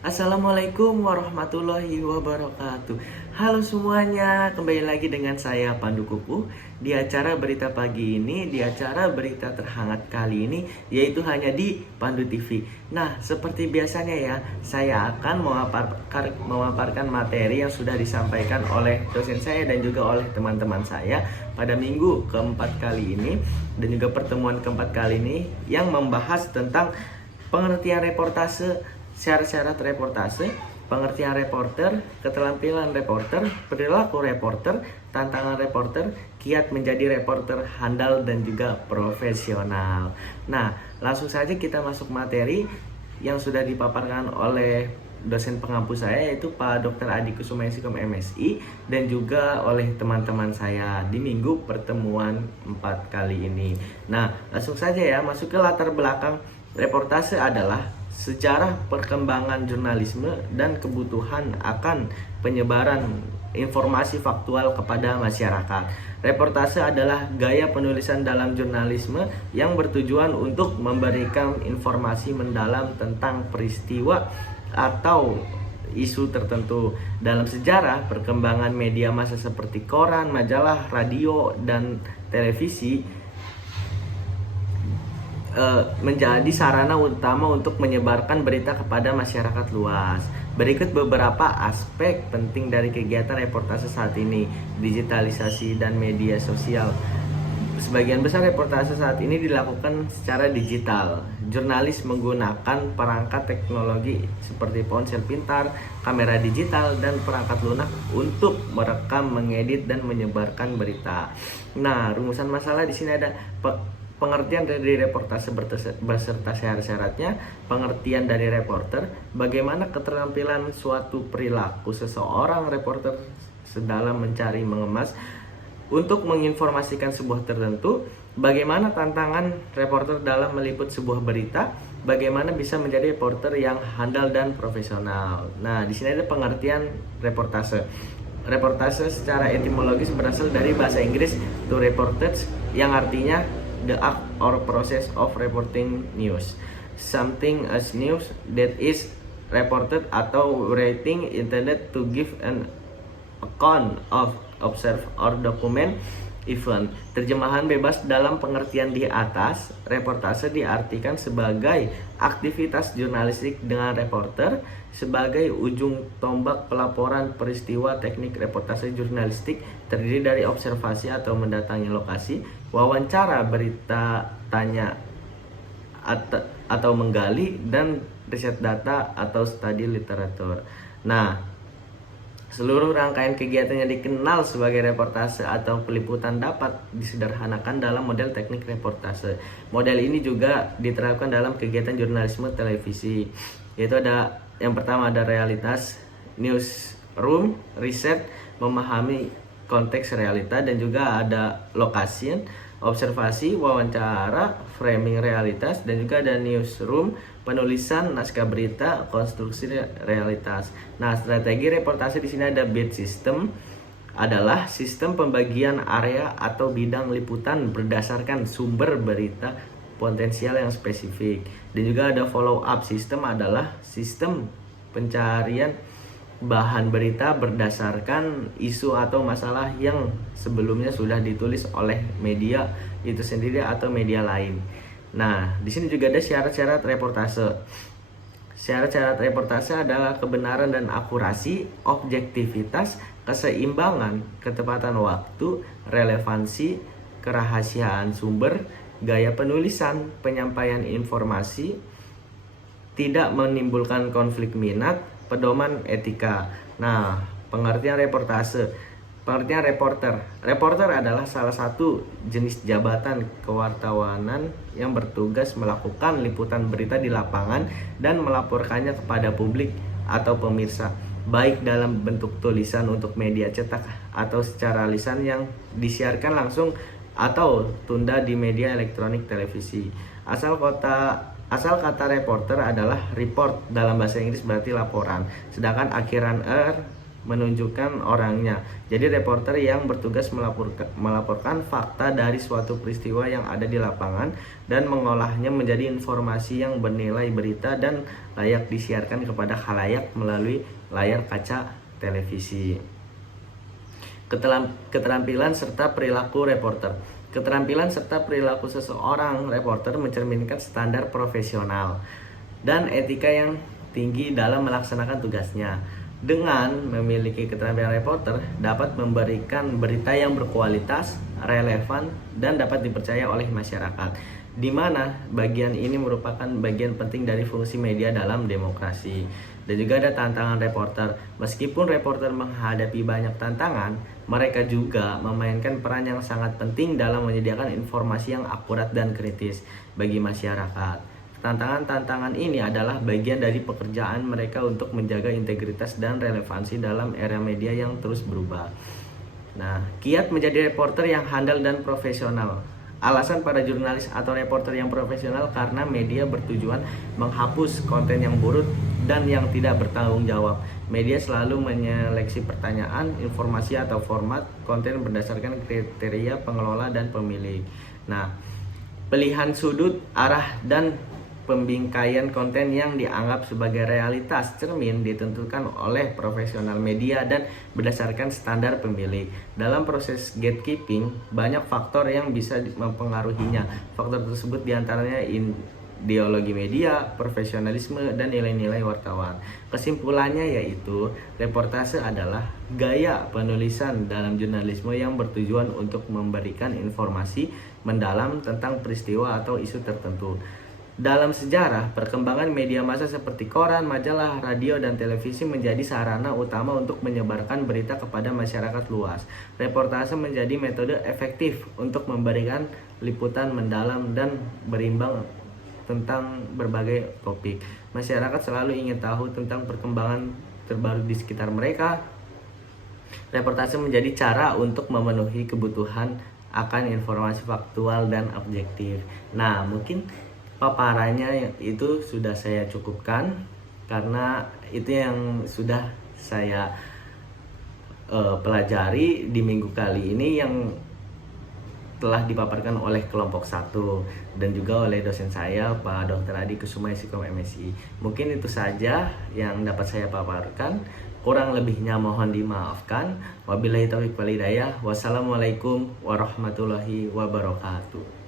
Assalamualaikum warahmatullahi wabarakatuh. Halo semuanya, kembali lagi dengan saya Pandu Kuku di acara berita pagi ini, di acara berita terhangat kali ini, yaitu hanya di Pandu TV. Nah, seperti biasanya ya, saya akan memaparkan materi yang sudah disampaikan oleh dosen saya dan juga oleh teman-teman saya pada minggu keempat kali ini dan juga pertemuan keempat kali ini yang membahas tentang pengertian reportase, syarat-syarat reportase, pengertian reporter, keterampilan reporter, perilaku reporter, tantangan reporter, kiat menjadi reporter handal dan juga profesional. Nah, langsung saja kita masuk materi yang sudah dipaparkan oleh dosen pengampu saya, yaitu Pak Dr. Adi Kusuma Sikom MSI, dan juga oleh teman-teman saya di minggu pertemuan 4 kali ini. Nah, langsung saja ya, masuk ke latar belakang. Reportase adalah sejarah perkembangan jurnalisme dan kebutuhan akan penyebaran informasi faktual kepada masyarakat. Reportase adalah gaya penulisan dalam jurnalisme yang bertujuan untuk memberikan informasi mendalam tentang peristiwa atau isu tertentu. Dalam sejarah perkembangan media massa seperti koran, majalah, radio, dan televisi menjadi sarana utama untuk menyebarkan berita kepada masyarakat luas. Berikut beberapa aspek penting dari kegiatan reportase saat ini. Digitalisasi dan media sosial. Sebagian besar reportase saat ini dilakukan secara digital. Jurnalis menggunakan perangkat teknologi seperti ponsel pintar, kamera digital, dan perangkat lunak untuk merekam, mengedit, dan menyebarkan berita. Nah, rumusan masalah di sini ada pengertian dari reportase beserta syarat-syaratnya, pengertian dari reporter, bagaimana keterampilan suatu perilaku seseorang reporter sedalam mencari mengemas untuk menginformasikan sebuah tertentu, bagaimana tantangan reporter dalam meliput sebuah berita, bagaimana bisa menjadi reporter yang handal dan profesional. Nah, di sini ada pengertian reportase. Reportase secara etimologis berasal dari bahasa Inggris to reportage yang artinya the act or process of reporting news. Something as news that is reported atau writing intended to give an account of observe or document event. Terjemahan bebas dalam pengertian di atas, reportase diartikan sebagai aktivitas jurnalistik dengan reporter sebagai ujung tombak pelaporan peristiwa. Teknik reportase jurnalistik terdiri dari observasi atau mendatangi lokasi, wawancara, berita tanya atau menggali, dan riset data atau studi literatur. Nah, seluruh rangkaian kegiatan yang dikenal sebagai reportase atau peliputan dapat disederhanakan dalam model teknik reportase. Model ini juga diterapkan dalam kegiatan jurnalisme televisi, yaitu ada yang pertama ada realitas, newsroom, riset, memahami konteks realita, dan juga ada location, observasi, wawancara, framing realitas, dan juga ada newsroom, penulisan naskah berita, konstruksi realitas. Nah, strategi reportase di sini ada beat system, adalah sistem pembagian area atau bidang liputan berdasarkan sumber berita potensial yang spesifik. Dan juga ada follow up system, adalah sistem pencarian bahan berita berdasarkan isu atau masalah yang sebelumnya sudah ditulis oleh media itu sendiri atau media lain. Nah, di sini juga ada syarat-syarat reportase. Syarat-syarat reportase adalah kebenaran dan akurasi, objektivitas, keseimbangan, ketepatan waktu, relevansi, kerahasiaan sumber, gaya penulisan, penyampaian informasi, tidak menimbulkan konflik minat, pedoman etika. Nah, pengertian reportase. Pengertian reporter. Reporter adalah salah satu jenis jabatan kewartawanan yang bertugas melakukan liputan berita di lapangan dan melaporkannya kepada publik atau pemirsa, baik dalam bentuk tulisan untuk media cetak atau secara lisan yang disiarkan langsung atau tunda di media elektronik televisi. Asal kata reporter adalah report dalam bahasa Inggris berarti laporan, sedangkan akhiran menunjukkan orangnya. Jadi reporter yang bertugas melaporkan fakta dari suatu peristiwa yang ada di lapangan dan mengolahnya menjadi informasi yang bernilai berita dan layak disiarkan kepada khalayak melalui layar kaca televisi. Keterampilan serta perilaku reporter. Keterampilan serta perilaku seseorang reporter mencerminkan standar profesional dan etika yang tinggi dalam melaksanakan tugasnya. Dengan memiliki keterampilan reporter dapat memberikan berita yang berkualitas, relevan, dan dapat dipercaya oleh masyarakat, di mana bagian ini merupakan bagian penting dari fungsi media dalam demokrasi. Dan juga ada tantangan reporter. Meskipun reporter menghadapi banyak tantangan, mereka juga memainkan peran yang sangat penting dalam menyediakan informasi yang akurat dan kritis bagi masyarakat. Tantangan-tantangan ini adalah bagian dari pekerjaan mereka untuk menjaga integritas dan relevansi dalam era media yang terus berubah. Nah, kiat menjadi reporter yang handal dan profesional. Alasan para jurnalis atau reporter yang profesional karena media bertujuan menghapus konten yang buruk dan yang tidak bertanggung jawab. Media selalu menyeleksi pertanyaan, informasi atau format konten berdasarkan kriteria pengelola dan pemilik. Nah, pilihan sudut, arah, dan pembingkaian konten yang dianggap sebagai realitas cermin ditentukan oleh profesional media dan berdasarkan standar pemilik. Dalam proses gatekeeping, banyak faktor yang bisa mempengaruhinya. Faktor tersebut diantaranya ideologi media, profesionalisme, dan nilai-nilai wartawan. Kesimpulannya yaitu, reportase adalah gaya penulisan dalam jurnalisme yang bertujuan untuk memberikan informasi mendalam tentang peristiwa atau isu tertentu. Dalam sejarah, perkembangan media massa seperti koran, majalah, radio, dan televisi menjadi sarana utama untuk menyebarkan berita kepada masyarakat luas. Reportase menjadi metode efektif untuk memberikan liputan mendalam dan berimbang tentang berbagai topik. Masyarakat selalu ingin tahu tentang perkembangan terbaru di sekitar mereka. Reportase menjadi cara untuk memenuhi kebutuhan akan informasi faktual dan objektif. Nah, mungkin paparannya itu sudah saya cukupkan karena itu yang sudah saya pelajari di minggu kali ini yang telah dipaparkan oleh kelompok 1 dan juga oleh dosen saya Pak Dr. Adi Kusuma Sikom MSI. Mungkin itu saja yang dapat saya paparkan. Kurang lebihnya mohon dimaafkan. Wabillahi taufiq wal hidayah. Wassalamualaikum warahmatullahi wabarakatuh.